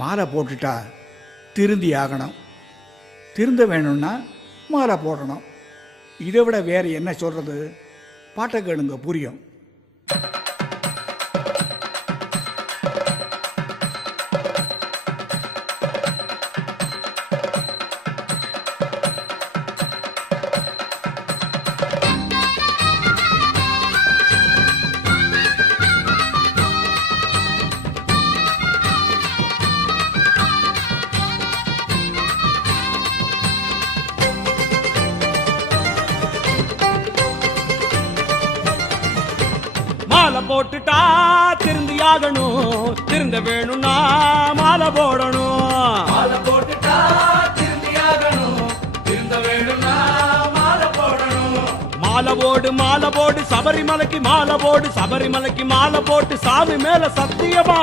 மாலை போட்டுட்டா திருந்தி ஆகணும். திருந்த வேணும்னா மாலை போடணும். இதை விட வேறு என்ன சொல்கிறது? பாட்டை கேளுங்க, புரியும். மாலை போட்டுட்டா திருந்தியாகணும். திருந்த வேணும்னா மாலை போடணும். மாலை போட்டுட்டா திருந்தியாகணும். திருந்த வேணும்னா மாலை போடணும். மாலை போடு சபரிமலைக்கு மாலை போடு. சபரிமலைக்கு மாலை போட்டு சாமி மேல சத்தியமா